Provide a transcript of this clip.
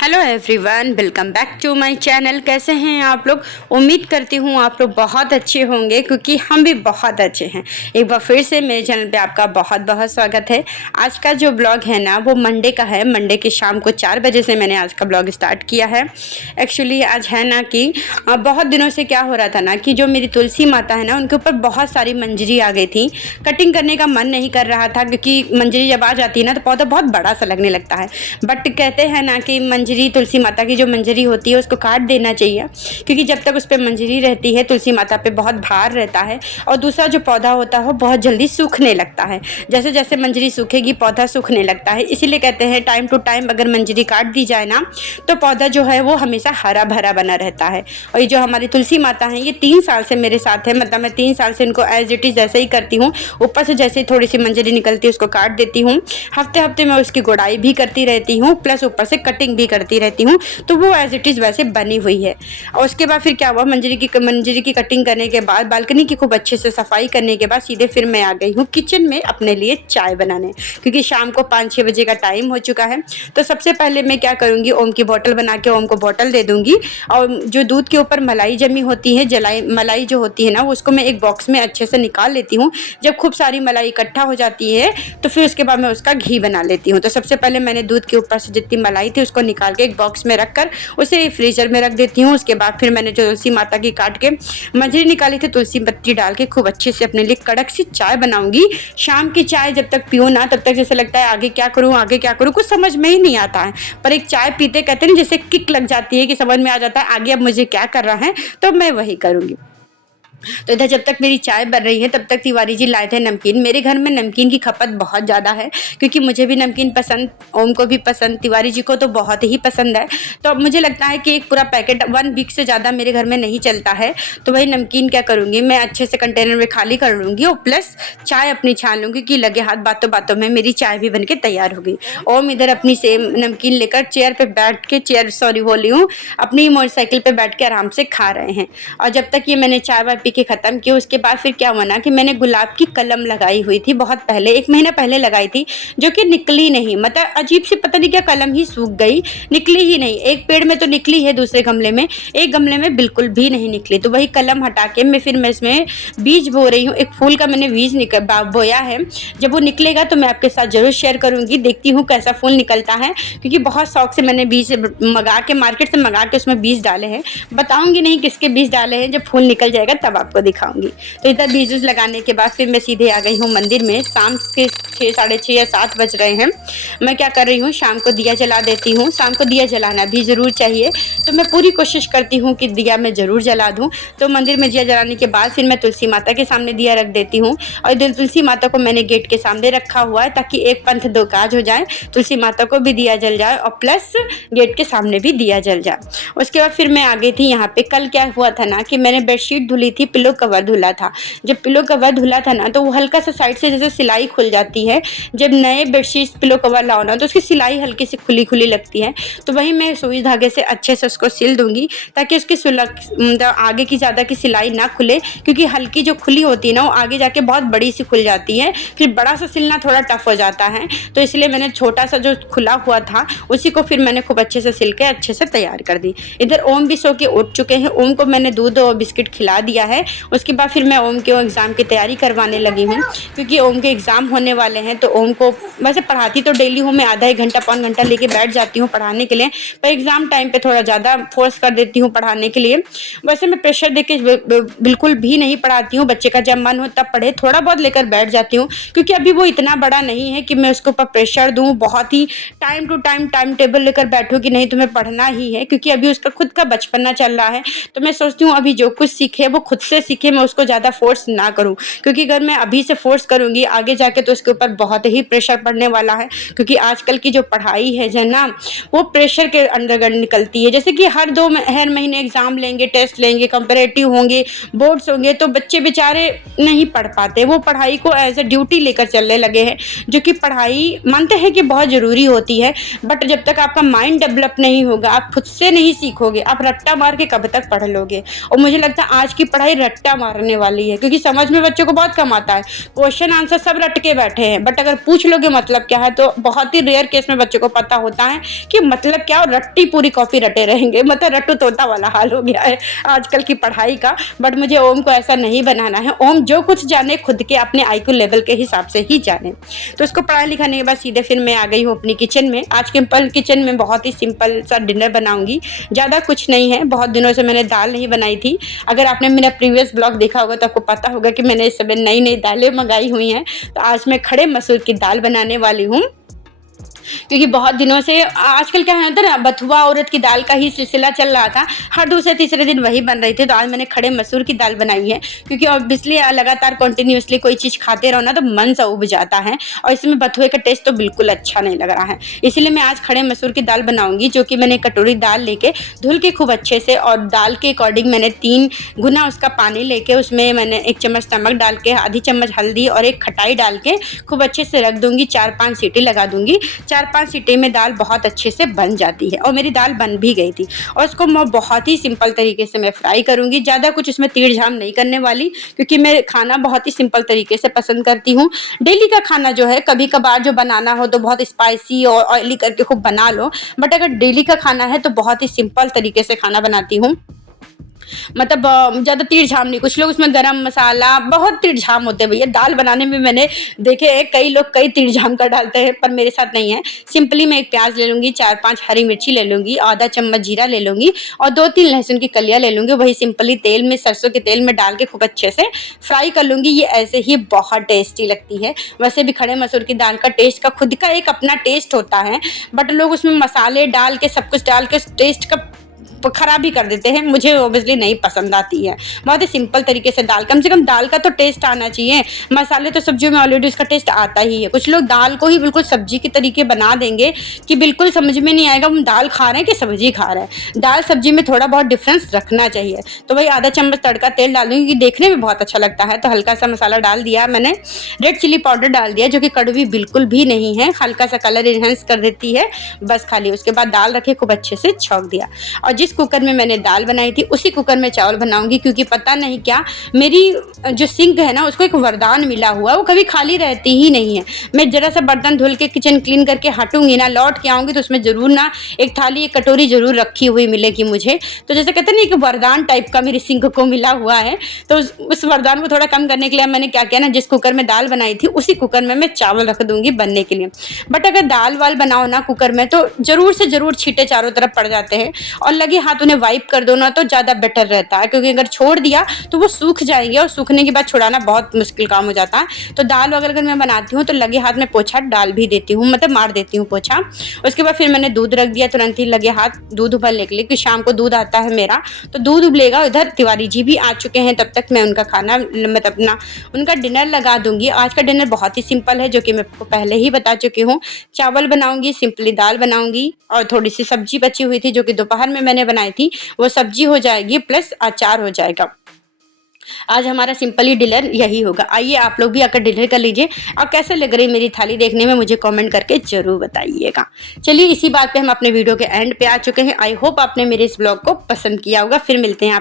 Hello everyone, welcome back to my channel. कैसे हैं आप लोग? उम्मीद करती हूँ आप लोग बहुत अच्छे होंगे, क्योंकि हम भी बहुत अच्छे हैं। एक बार फिर से मेरे चैनल पे आपका बहुत बहुत स्वागत है। आज का जो ब्लॉग है ना, वो मंडे का है। मंडे की शाम को 4 बजे से मैंने आज का ब्लॉग स्टार्ट किया है। एक्चुअली आज है ना कि बहुत दिनों से क्या हो रहा था ना कि जो मेरी तुलसी माता है ना, उनके ऊपर बहुत सारी मंजरी आ गई थी। कटिंग करने का मन नहीं कर रहा था, क्योंकि मंजरी जब आ जाती है ना तो पौधा बहुत बड़ा सा लगने लगता है। बट कहते हैं ना कि मंजरी, तुलसी माता की जो मंजरी होती है उसको काट देना चाहिए, क्योंकि जब तक उस पर मंजरी रहती है तुलसी माता पे बहुत भार रहता है। और दूसरा जो पौधा होता है वो बहुत जल्दी सूखने लगता है। जैसे जैसे मंजरी सूखेगी पौधा सूखने लगता है। इसीलिए कहते हैं टाइम टू टाइम अगर मंजरी काट दी जाए ना तो पौधा जो है वो हमेशा हरा भरा बना रहता है। और ये जो हमारी तुलसी माता हैं, ये 3 साल से मेरे साथ है। मतलब मैं 3 साल से इनको एज इट इज़ ऐसे ही करती हूँ। ऊपर से जैसे ही थोड़ी सी मंजरी निकलती है उसको काट देती हूँ। हफ्ते हफ्ते में उसकी गुड़ाई भी करती रहती हूँ, प्लस ऊपर से कटिंग भी करती रहती हूँ, तो वो एज इट इज़ वैसे बनी हुई है। और उसके बाद फिर क्या हुआ, मंजरी की कटिंग करने के बाद, बालकनी की खूब अच्छे से सफाई करने के बाद सीधे फिर मैं आ गई हूँ किचन में अपने लिए चाय बनाने, क्योंकि शाम को 5-6 बजे का टाइम हो चुका है। तो सबसे पहले मैं क्या करूँगी, ओम की बोतल बना के ओम को बोतल दे दूँगी। और जो दूध के ऊपर मलाई जमी होती है, मलाई जो होती है ना, उसको मैं एक बॉक्स में अच्छे से निकाल लेती हूँ। जब खूब सारी मलाई इकट्ठा हो जाती है तो फिर उसके बाद मैं उसका घी बना लेती हूँ। तो सबसे पहले मैंने दूध के ऊपर से जितनी मलाई थी उसको निकाल के एक बॉक्स में रखकर उसे फ्रीजर में रख देती हूँ। उसके बाद फिर मैंने जो तुलसी माता की काट के मंजरी निकाली थी, तुलसी पत्ती डाल के खूब अच्छे से अपने लिए कड़क सी चाय बनाऊंगी। शाम की चाय जब तक पीऊँ ना तब तक जैसे लगता है आगे क्या करूँ, कुछ समझ में ही नहीं आता है। पर एक चाय पीते कहते हैं जैसे किक लग जाती है कि समझ में आ जाता है आगे अब मुझे क्या कर रहा है, तो मैं वही करूँगी। तो इधर जब तक मेरी चाय बन रही है तब तक तिवारी जी लाए थे नमकीन। मेरे घर में नमकीन की खपत बहुत ज़्यादा है, क्योंकि मुझे भी नमकीन पसंद, ओम को भी पसंद, तिवारी जी को तो बहुत ही पसंद है। तो अब मुझे लगता है कि एक पूरा पैकेट 1 वीक से ज़्यादा मेरे घर में नहीं चलता है। तो वही नमकीन क्या करूँगी, मैं अच्छे से कंटेनर में खाली कर लूँगी और प्लस चाय अपनी छान लूँगी कि लगे हाथ बातों बातों में मेरी चाय भी बन के तैयार हो गई। ओम इधर अपनी सेम नमकीन लेकर अपनी मोटरसाइकिल पर बैठ के आराम से खा रहे हैं। और जब तक ये मैंने चाय वाय के ख़त्म किया, उसके बाद फिर क्या हुआ ना कि मैंने गुलाब की कलम लगाई हुई थी बहुत पहले, 1 महीना पहले लगाई थी, जो कि निकली नहीं। मतलब अजीब सी पता नहीं क्या कलम ही सूख गई, निकली ही नहीं। एक पेड़ में तो निकली है, दूसरे गमले में, एक गमले में बिल्कुल भी नहीं निकली। तो वही कलम हटा के मैं इसमें बीज बो रही हूँ। एक फूल का मैंने बीज बोया है। जब वो निकलेगा तो मैं आपके साथ जरूर शेयर करूँगी। देखती हूँ कैसा फूल निकलता है, क्योंकि बहुत शौक से मैंने बीज मार्केट से मंगा के उसमें बीज डाले हैं। बताऊँगी नहीं किसके बीज डाले हैं, जब फूल निकल जाएगा तब आपको दिखाऊंगी। तो इधर बीज लगाने के बाद फिर मैं सीधे आ गई हूँ मंदिर में। शाम के 6, साढ़े 6 या 7 बज रहे हैं। मैं क्या कर रही हूँ, शाम को दिया जला देती हूँ। शाम को दिया जलाना भी ज़रूर चाहिए, तो मैं पूरी कोशिश करती हूँ कि दिया मैं ज़रूर जला दूँ। तो मंदिर में दिया जलाने के बाद फिर मैं तुलसी माता के सामने दिया रख देती हूँ। और इधर तुलसी माता को मैंने गेट के सामने रखा हुआ है, ताकि एक पंथ दो काज हो जाए, तुलसी माता को भी दिया जल जाए और प्लस गेट के सामने भी दिया जल जाए। उसके बाद फिर मैं आ गई थी यहाँ पे। कल क्या हुआ था ना कि मैंने बेडशीट धुली थी, पिलो कवर धुला था। जब पिलो कवर धुला था ना तो वो हल्का सा साइड से जैसे सिलाई खुल जाती है। जब नए बेडशीट पिलो कवर लाओ ना तो उसकी सिलाई हल्की सी खुली खुली लगती है। तो वही मैं सुई धागे से अच्छे से उसको सिल दूंगी, ताकि उसकी आगे की ज़्यादा की सिलाई ना खुले, क्योंकि हल्की जो खुली होती है ना वो आगे जाके बहुत बड़ी सी खुल जाती है। फिर बड़ा सा सिलना थोड़ा टफ हो जाता है। तो इसलिए मैंने छोटा सा जो खुला हुआ था उसी को फिर मैंने खूब अच्छे से सिल के अच्छे से तैयार कर दी। इधर ओम भी सो के उठ चुके हैं। ओम को मैंने दूध और बिस्किट खिला दिया है। उसके बाद फिर मैं ओम के एग्ज़ाम की तैयारी करवाने लगी हूँ, क्योंकि ओम के एग्ज़ाम होने वाले हैं। तो ओम को वैसे पढ़ाती तो डेली हूँ मैं, आधा 1 घंटा 5 घंटा लेके बैठ जाती हूँ पढ़ाने के लिए, पर एग्ज़ाम टाइम पे थोड़ा ज़्यादा फोर्स कर देती हूँ पढ़ाने के लिए। वैसे मैं प्रेशर देके बिल्कुल भी नहीं पढ़ाती हूँ। बच्चे का जब मन हो तब पढ़े, थोड़ा बहुत लेकर बैठ जाती हूँ, क्योंकि अभी वो इतना बड़ा नहीं है कि मैं उसके ऊपर प्रेशर दूँ। बहुत ही टाइम टू टाइम टेबल लेकर बैठूँ कि नहीं तुम्हें पढ़ना ही है, क्योंकि अभी उसका खुद का बचपना चल रहा है। तो मैं सोचती हूँ अभी जो कुछ सीखे वो खुद से सीखे, मैं उसको ज़्यादा फोर्स ना करूँ, क्योंकि अगर मैं अभी से फोर्स करूँगी आगे जाके तो उसके ऊपर बहुत ही प्रेशर पड़ने वाला है। क्योंकि आजकल की जो पढ़ाई है जो ना, वो प्रेशर के अंडर निकलती है। जैसे कि हर महीने एग्ज़ाम लेंगे, टेस्ट लेंगे, कंपेरेटिव होंगे, बोर्ड्स होंगे, तो बच्चे बेचारे नहीं पढ़ पाते। वो पढ़ाई को एज ए ड्यूटी लेकर चलने लगे हैं, जो कि पढ़ाई मानते हैं कि बहुत ज़रूरी होती है, बट जब तक आपका माइंड डेवलप नहीं होगा, आप खुद से नहीं सीखोगे, आप रट्टा मार के कब तक पढ़ लोगे। और मुझे लगता है आज की पढ़ाई भाई रट्टा मारने वाली है, क्योंकि समझ में बच्चों को बहुत कम आता है। क्वेश्चन आंसर सब रट के बैठे हैं, बट अगर पूछ लोगे मतलब क्या है तो बहुत ही रेयर केस में बच्चों को पता होता है कि मतलब क्या, और रट्टी पूरी कॉपी रटे रहेंगे। मतलब रट्टू तोता वाला हाल हो गया है आजकल की पढ़ाई का। बट मुझे ओम को ऐसा नहीं बनाना है। ओम जो कुछ जाने खुद के अपने IQ लेवल के हिसाब से ही जाने। तो उसको पढ़ाई लिखाने के बाद सीधे फिर मैं आ गई हूँ अपनी किचन में। आज सिंपल किचन में बहुत ही सिंपल सा डिनर बनाऊंगी, ज़्यादा कुछ नहीं है। बहुत दिनों से मैंने दाल नहीं बनाई थी। अगर आपने मेरा प्रीवियस ब्लॉग देखा होगा तो आपको पता होगा कि मैंने इस समय नई नई दालें मंगाई हुई हैं। तो आज मैं खड़े मसूर की दाल बनाने वाली हूँ, क्योंकि बहुत दिनों से आजकल क्या है ना, बथुआ औरत की दाल का ही सिलसिला चल रहा था। हर दूसरे तीसरे दिन वही बन रही थी। तो आज मैंने खड़े मसूर की दाल बनाई है, क्योंकि ऑब्वियसली लगातार कंटिन्यूसली कोई चीज़ खाते रहो ना तो मन सा उब जाता है, और इसमें बथुए का टेस्ट तो बिल्कुल अच्छा नहीं लग रहा है। इसीलिए मैं आज खड़े मसूर की दाल बनाऊंगी, जो कि मैंने कटोरी दाल लेके धुल के खूब अच्छे से, और दाल के अकॉर्डिंग मैंने 3 गुना उसका पानी लेके उसमें मैंने 1 चम्मच नमक डाल के, आधी चम्मच हल्दी और 1 खटाई डाल के खूब अच्छे से रख दूंगी। 4-5 सीटी लगा दूंगी। 4-5 सीटी में दाल बहुत अच्छे से बन जाती है, और मेरी दाल बन भी गई थी। और उसको मैं बहुत ही सिंपल तरीके से मैं फ्राई करूंगी, ज़्यादा कुछ इसमें तीड़ झाम नहीं करने वाली, क्योंकि मैं खाना बहुत ही सिंपल तरीके से पसंद करती हूँ। डेली का खाना जो है, कभी कभार जो बनाना हो तो बहुत स्पाइसी और ऑयली करके खूब बना लो, बट अगर डेली का खाना है तो बहुत ही सिंपल तरीके से खाना बनाती हूँ। मतलब ज़्यादा तीड़ झाम नहीं। कुछ लोग उसमें गरम मसाला, बहुत तीड़ झाम होते हैं भैया दाल बनाने में। मैंने देखे हैं कई लोग कई तीड़ झाम का डालते हैं, पर मेरे साथ नहीं है। सिंपली मैं 1 प्याज ले लूँगी, 4-5 हरी मिर्ची ले लूँगी, आधा चम्मच जीरा ले लूँगी, और 2-3 लहसुन की कलियाँ ले लूँगी। वही सिंपली तेल में, सरसों के तेल में डाल के खूब अच्छे से फ्राई कर लूँगी। ये ऐसे ही बहुत टेस्टी लगती है। वैसे भी खड़े मसूर की दाल का टेस्ट का खुद का एक अपना टेस्ट होता है, बट लोग उसमें मसाले डाल के, सब कुछ डाल के टेस्ट का खराब ही कर देते हैं। मुझे ऑब्वियसली नहीं पसंद आती है। बहुत ही सिंपल तरीके से दाल, कम से कम दाल का तो टेस्ट आना चाहिए। मसाले तो सब्जियों में ऑलरेडी उसका टेस्ट आता ही है। कुछ लोग दाल को ही बिल्कुल सब्जी के तरीके बना देंगे कि बिल्कुल समझ में नहीं आएगा हम दाल खा रहे हैं कि सब्जी खा रहे हैं। दाल सब्जी में थोड़ा बहुत डिफरेंस रखना चाहिए। तो वही आधा चम्मच तड़का तेल डाल दूँगी, देखने में बहुत अच्छा लगता है। तो हल्का सा मसाला डाल दिया मैंने, रेड चिली पाउडर डाल दिया, जो कि कड़वी बिल्कुल भी नहीं है, हल्का सा कलर इन्हेंस कर देती है बस खाली। उसके बाद दाल रखे, खूब अच्छे से छौंक दिया, और जिस कुकर में मैंने दाल बनाई थी उसी कुकर में चावल बनाऊंगी। क्योंकि पता नहीं क्या, मेरी जो सिंक है ना उसको एक वरदान मिला हुआ है, वो कभी खाली रहती ही नहीं है। मैं जरा सा बर्तन धुल के किचन क्लीन करके हटूंगी ना, लौट के आऊंगी तो उसमें जरूर ना एक थाली, एक कटोरी जरूर रखी हुई मिलेगी मुझे। तो जैसे कहते नहीं कि वरदान टाइप का मेरी सिंक को मिला हुआ है। तो उस वरदान को थोड़ा कम करने के लिए मैंने क्या किया ना, जिस कुकर में दाल बनाई थी उसी कुकर में मैं चावल रख दूंगी बनने के लिए। बट अगर दाल वाल बनाओ ना कुकर में तो जरूर से जरूर छींटे चारों तरफ पड़ जाते हैं, और लगे हाथ उन्हें वाइप कर दो ना तो ज़्यादा बेटर रहता है। क्योंकि अगर छोड़ दिया तो वो सूख जाएंगे, और सूखने के बाद छुड़ाना बहुत मुश्किल काम हो जाता है। तो दाल वगैरह अगर मैं बनाती हूँ तो लगे हाथ में पोछा डाल भी देती हूँ, मतलब मार देती हूँ पोछा। उसके बाद फिर मैंने दूध रख दिया, तुरंत ही लगे हाथ दूध उबलने के लिए, क्योंकि शाम को दूध आता है मेरा। तो दूध उबलेगा, इधर तिवारी जी भी आ चुके हैं, तब तक मैं उनका खाना, मतलब अपना उनका डिनर लगा दूंगी। आज का डिनर बहुत ही सिंपल है, जो कि मैं आपको पहले ही बता चुकी हूँ। चावल बनाऊंगी, सिंपली दाल बनाऊंगी, और थोड़ी सी सब्जी बची हुई थी जो कि दोपहर में मैंने बनाई थी, वो सब्जी हो जाएगी प्लस अचार हो जाएगा। आज हमारा सिंपली डिनर यही होगा। आइए आप लोग भी आकर डिनर कर लीजिए, और कैसे लग रही मेरी थाली देखने में मुझे कमेंट करके जरूर बताइएगा। चलिए इसी बात पे हम अपने वीडियो के एंड पे आ चुके हैं। आई होप आपने मेरे इस ब्लॉग को पसंद किया होगा। फिर मिलते हैं आप